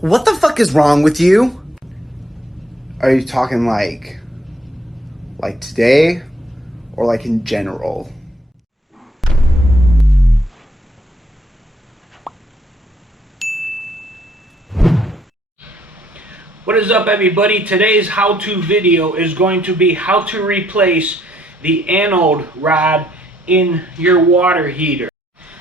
What the fuck is wrong with you? Are you talking like today or like in general? What is up, everybody? Today's how-to video is going to be how to replace the anode rod in your water heater.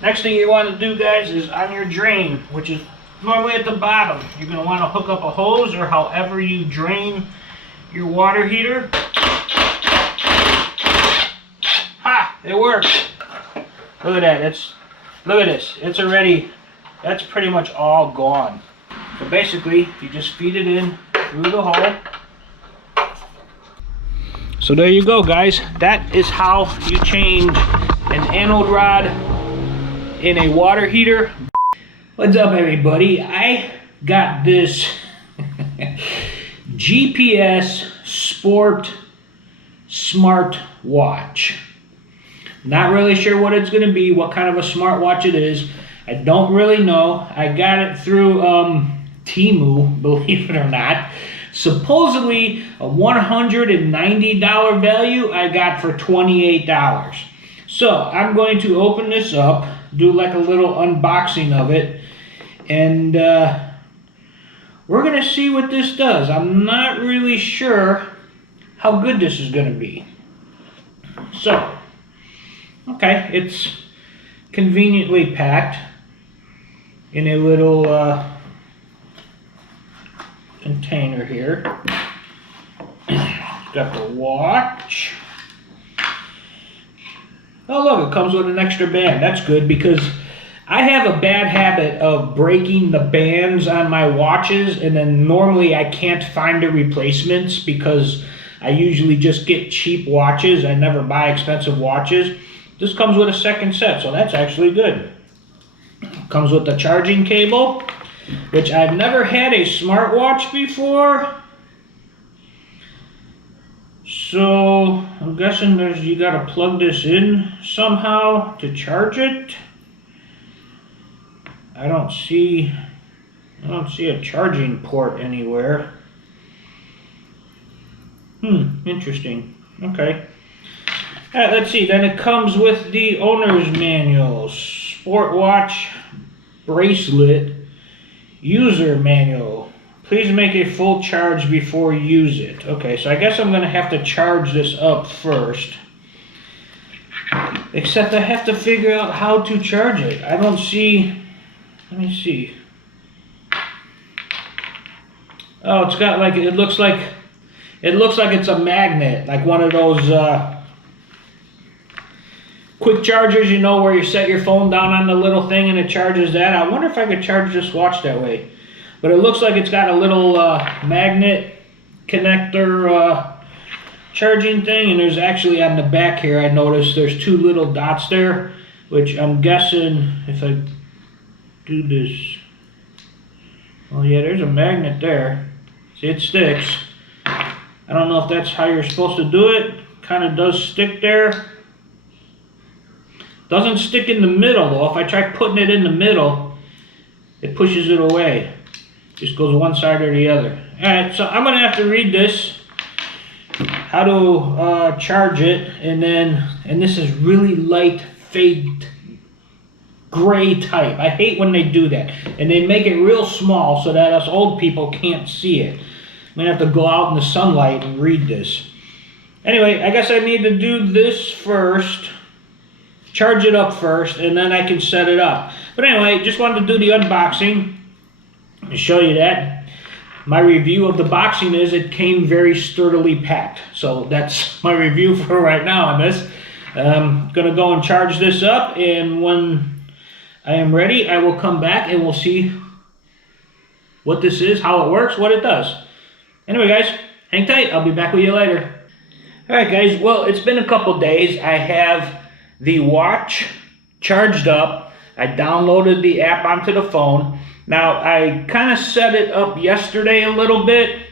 Next thing you want to do, guys, is on your drain, which is normally at the bottom. You're going to want to hook up a hose or however you drain your water heater. Ha! It works. Look at that. Look at this. It's already, that's pretty much all gone. So basically, you just feed it in through the hole. So there you go, guys. That is how you change an anode rod in a water heater. What's up, everybody? I got this GPS Sport smartwatch. Not really sure what it's going to be, what kind of a smartwatch it is. I don't really know. I got it through TEMU, believe it or not. Supposedly a $190 value I got for $28. So I'm going to open this up, do like a little unboxing of it, and we're going to see what this does. I'm not really sure how good this is going to be. So, okay, it's conveniently packed in a little container here. Got the watch. Oh look, it comes with an extra band. That's good because I have a bad habit of breaking the bands on my watches, and then normally I can't find the replacements because I usually just get cheap watches. I never buy expensive watches. This comes with a second set, so that's actually good. Comes with the charging cable, which I've never had a smartwatch before. So I'm guessing you gotta plug this in somehow to charge it. I don't see a charging port anywhere. Interesting. Okay. All right, let's see. Then it comes with the owner's manual, Sportwatch bracelet, user manual. Please make a full charge before you use it. Okay, so I guess I'm going to have to charge this up first. Except I have to figure out how to charge it. I don't see... Let me see. Oh, it's got like... It looks like it's a magnet. Like one of those... quick chargers, you know, where you set your phone down on the little thing and it charges that. I wonder if I could charge this watch that way. But it looks like it's got a little magnet connector charging thing. And there's actually on the back here, I noticed there's two little dots there, which I'm guessing if I do this. Oh yeah, there's a magnet there. See, it sticks. I don't know if that's how you're supposed to do it. Kind of does stick there. Doesn't stick in the middle though. If I try putting it in the middle, it pushes it away. Just goes one side or the other. Alright, so I'm going to have to read this. How to charge it. And this is really light fade gray type. I hate when they do that. And they make it real small so that us old people can't see it. I'm going to have to go out in the sunlight and read this. Anyway, I guess I need to do this first. Charge it up first, and then I can set it up. But anyway, just wanted to do the unboxing to show you that. My review of the boxing is it came very sturdily packed. So that's my review for right now on this. I'm going to go and charge this up, and when I am ready, I will come back and we'll see what this is, how it works, what it does. Anyway, guys, hang tight. I'll be back with you later. All right, guys. Well, it's been a couple days. I have the watch charged up. I downloaded the app onto the phone. Now, I kind of set it up yesterday a little bit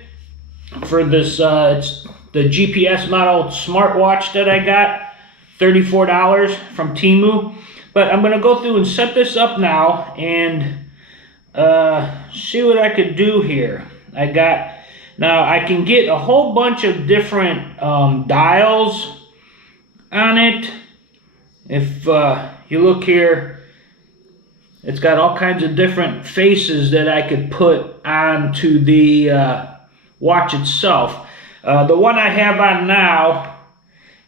for this, it's the GPS model smartwatch that I got, $34 from TEMU. But I'm going to go through and set this up now and see what I could do here. Now I can get a whole bunch of different dials on it. If you look here, it's got all kinds of different faces that I could put onto the watch itself. The one I have on now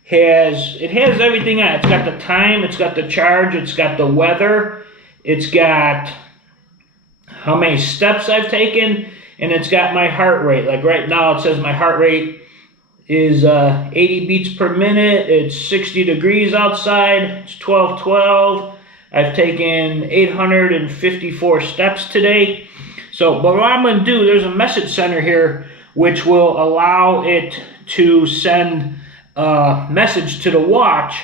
has everything on it. It's got the time, it's got the charge, it's got the weather, it's got how many steps I've taken, and it's got my heart rate. Like right now it says my heart rate is 80 beats per minute. It's 60 degrees outside. It's 12:12. I've taken 854 steps today. So, but what I'm going to do, there's a message center here which will allow it to send a message to the watch.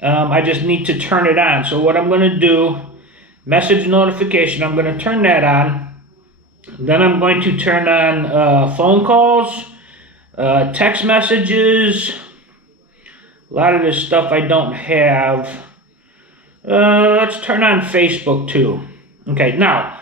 I just need to turn it on. So what I'm going to do, message notification, I'm going to turn that on. Then I'm going to turn on phone calls, text messages. A lot of this stuff I don't have. Let's turn on Facebook too. Okay, now,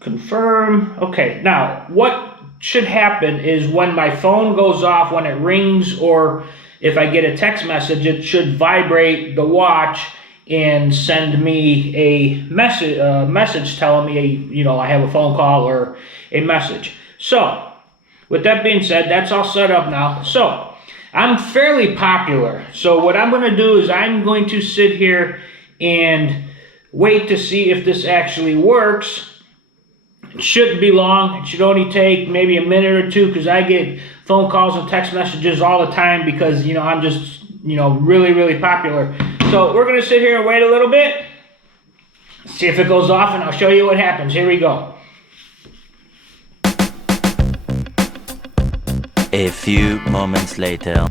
confirm. Okay, now, what should happen is when my phone goes off, when it rings, or if I get a text message, it should vibrate the watch and send me a message telling me, I have a phone call or a message. So, with that being said, that's all set up now. So, I'm fairly popular. So what I'm going to do is I'm going to sit here and wait to see if this actually works. It shouldn't be long. It should only take maybe a minute or two because I get phone calls and text messages all the time because, I'm just, really, really popular. So we're going to sit here and wait a little bit, see if it goes off, and I'll show you what happens. Here we go. A few moments later.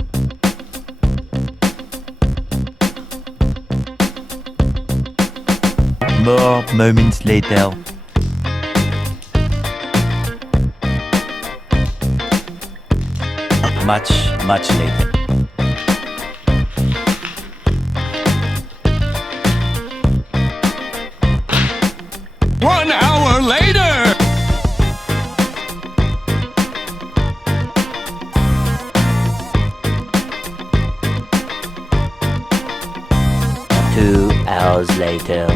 More moments later. Much later. One hour later! 2 hours later.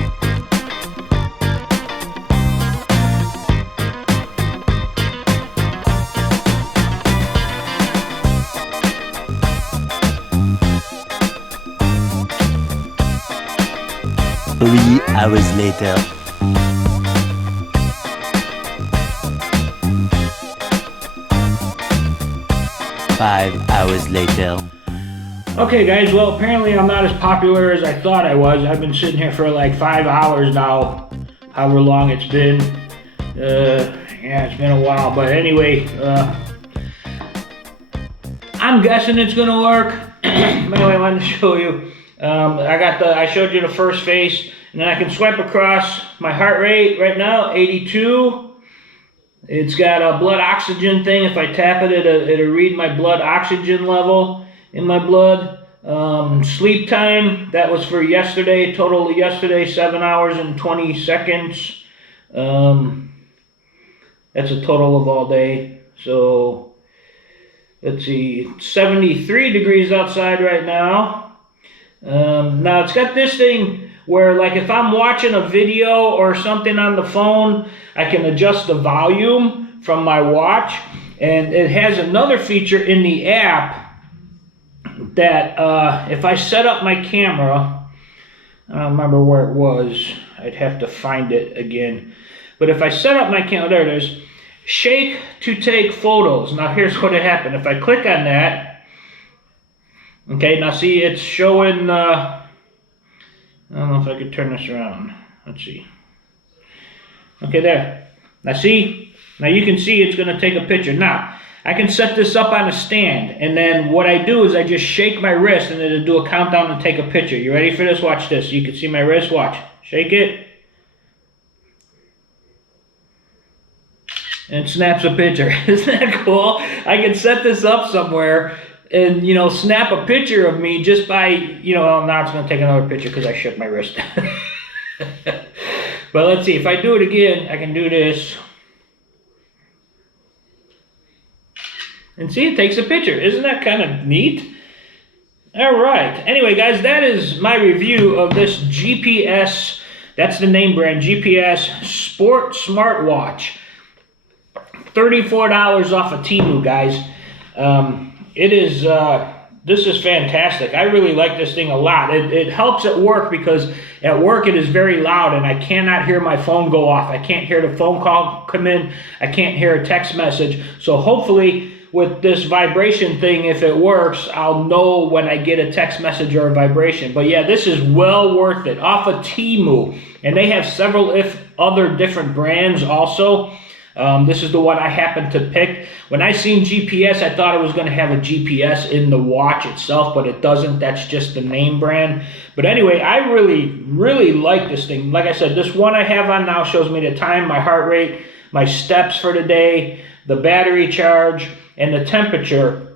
Three hours later. Five hours later. Okay guys, well apparently I'm not as popular as I thought I was. I've been sitting here for like 5 hours now, however long it's been. Yeah, it's been a while, but anyway, I'm guessing it's gonna work. Anyway, I wanted to show you. I showed you the first face, and then I can swipe across my heart rate right now, 82. It's got a blood oxygen thing. If I tap it, it'll read my blood oxygen level in my blood. Sleep time, that was for yesterday, total yesterday, 7 hours and 20 seconds. That's a total of all day. So, let's see, 73 degrees outside right now. Now it's got this thing where, like, if I'm watching a video or something on the phone, I can adjust the volume from my watch. And it has another feature in the app that if I set up my camera, I don't remember where it was, I'd have to find it again. But if I set up my camera, there it is, shake to take photos. Now here's what had happened. If I click on that, okay, now see it's showing, I don't know if I could turn this around. Let's see. Okay, there. Now see, now you can see it's going to take a picture. Now, I can set this up on a stand, and then what I do is I just shake my wrist and it'll do a countdown and take a picture. You ready for this? Watch this. You can see my wrist. Watch. Shake it. And it snaps a picture. Isn't that cool? I can set this up somewhere and, snap a picture of me just by, now it's going to take another picture because I shook my wrist. But let's see, if I do it again, I can do this. And see, it takes a picture. Isn't that kind of neat? All right. Anyway, guys, that is my review of this GPS. That's the name brand, GPS Sport Smartwatch. $34 off of TEMU, guys. This is fantastic. I really like this thing a lot. It helps at work because at work it is very loud and I cannot hear my phone go off. I can't hear the phone call come in. I can't hear a text message. So hopefully with this vibration thing, if it works, I'll know when I get a text message or a vibration. But yeah, this is well worth it. Off of TEMU. And they have several other different brands also. This is the one I happened to pick. When I seen GPS, I thought it was going to have a GPS in the watch itself, but it doesn't. That's just the name brand. But anyway, I really like this thing. Like I said, this one I have on now shows me the time, my heart rate, my steps for the day, the battery charge, and the temperature.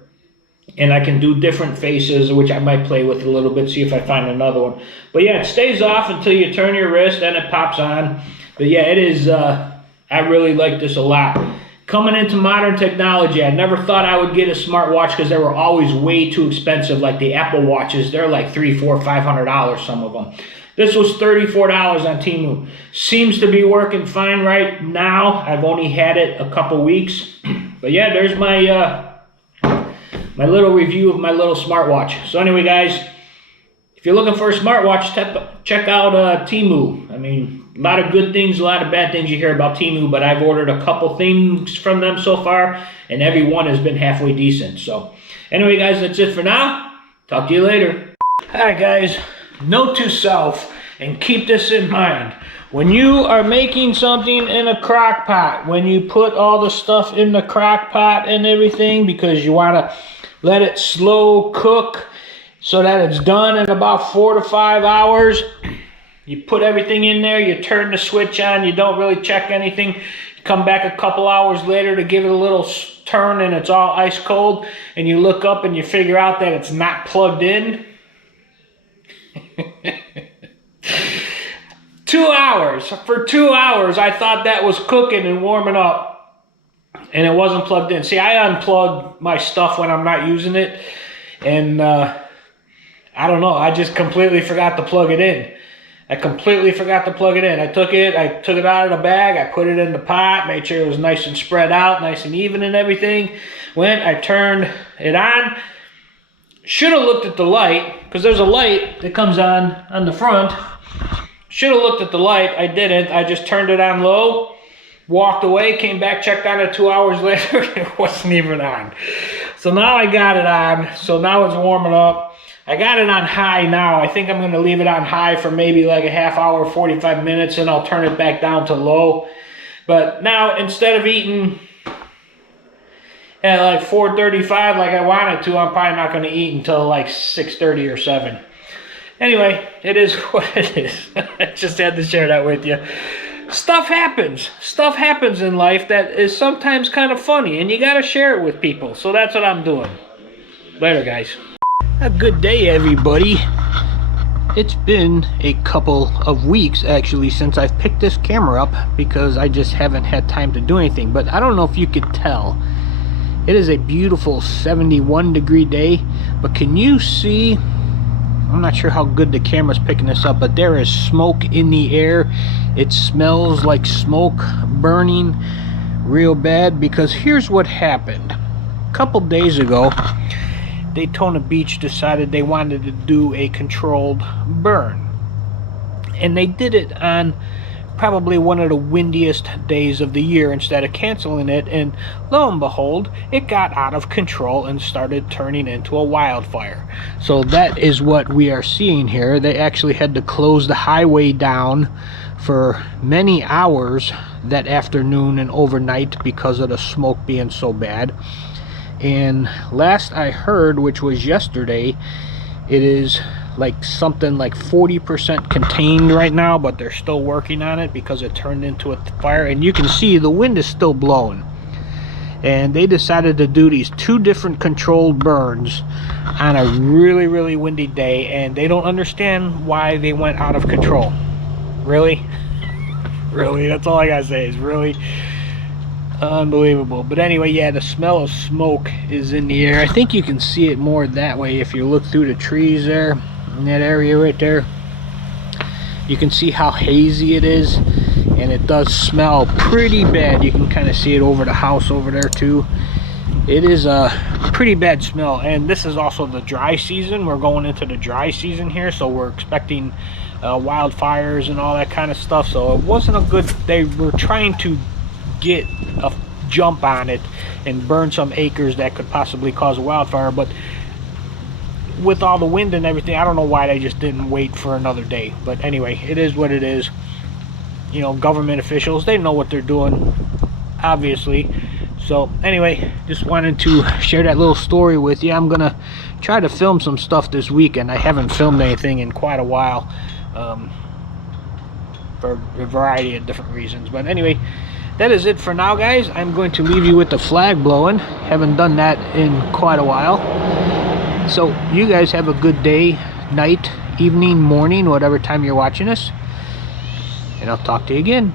And I can do different faces, which I might play with a little bit, see if I find another one. But yeah, it stays off until you turn your wrist, and it pops on. But yeah, it is... I really like this a lot. Coming into modern technology, I never thought I would get a smartwatch because they were always way too expensive. Like the Apple Watches, they're like $300, $400, $500, some of them. This was $34 on TEMU. Seems to be working fine right now. I've only had it a couple weeks. But yeah, there's my my little review of my little smartwatch. So anyway, guys, if you're looking for a smartwatch, check out TEMU. I mean, a lot of good things, a lot of bad things you hear about TEMU, but I've ordered a couple things from them so far, and every one has been halfway decent. So anyway, guys, that's it for now. Talk to you later. All right, guys, note to self, and keep this in mind. When you are making something in a crock pot, when you put all the stuff in the crock pot and everything because you want to let it slow cook so that it's done in about 4 to 5 hours, you put everything in there, you turn the switch on, you don't really check anything. You come back a couple hours later to give it a little turn and it's all ice cold, and you look up and you figure out that it's not plugged in. 2 hours. For 2 hours, I thought that was cooking and warming up, and it wasn't plugged in. See, I unplug my stuff when I'm not using it, and I don't know, I just completely forgot to plug it in. I completely forgot to plug it in. I took it out of the bag, I put it in the pot, made sure it was nice and spread out, nice and even and everything. I turned it on. Should have looked at the light, because there's a light that comes on the front. Should have looked at the light. I didn't. I just turned it on low, walked away, came back, checked on it 2 hours later, it wasn't even on. So now I got it on, so now it's warming up. I got it on high now. I think I'm going to leave it on high for maybe like a half hour, 45 minutes, and I'll turn it back down to low. But now, instead of eating at like 4:35 like I wanted to, I'm probably not going to eat until like 6:30 or 7. Anyway, it is what it is. I just had to share that with you. Stuff happens. Stuff happens in life that is sometimes kind of funny, and you got to share it with people. So that's what I'm doing. Later, guys. A good day, everybody. It's been a couple of weeks actually since I've picked this camera up because I just haven't had time to do anything. But I don't know if you could tell, it is a beautiful 71-degree day, but can you see, I'm not sure how good the camera's picking this up, but there is smoke in the air. It smells like smoke burning real bad, because here's what happened. A couple days ago, Daytona Beach decided they wanted to do a controlled burn, and they did it on probably one of the windiest days of the year instead of canceling it, and lo and behold, it got out of control and started turning into a wildfire. So that is what we are seeing here. They actually had to close the highway down for many hours that afternoon and overnight because of the smoke being so bad. And last I heard, which was yesterday, it is like something like 40% contained right now, but they're still working on it because it turned into a fire. And you can see the wind is still blowing. And they decided to do these 2 different controlled burns on a really, really windy day, and they don't understand why they went out of control. Really? Really, that's all I gotta say is really unbelievable. But anyway, yeah, the smell of smoke is in the air. I think you can see it more that way if you look through the trees there, in that area right there. You can see how hazy it is, and it does smell pretty bad. You can kind of see it over the house over there too. It is a pretty bad smell, and this is also the dry season. We're going into the dry season here, so we're expecting wildfires and all that kind of stuff. So it wasn't a good, they were trying to get a jump on it and burn some acres that could possibly cause a wildfire, but with all the wind and everything, I don't know why they just didn't wait for another day. But anyway, it is what it is. You know, government officials, they know what they're doing, obviously. So anyway, just wanted to share that little story with you. I'm gonna try to film some stuff this weekend. I haven't filmed anything in quite a while, for a variety of different reasons. But anyway, that is it for now, guys. I'm going to leave you with the flag blowing. Haven't done that in quite a while. So you guys have a good day, night, evening, morning, whatever time you're watching this, and I'll talk to you again.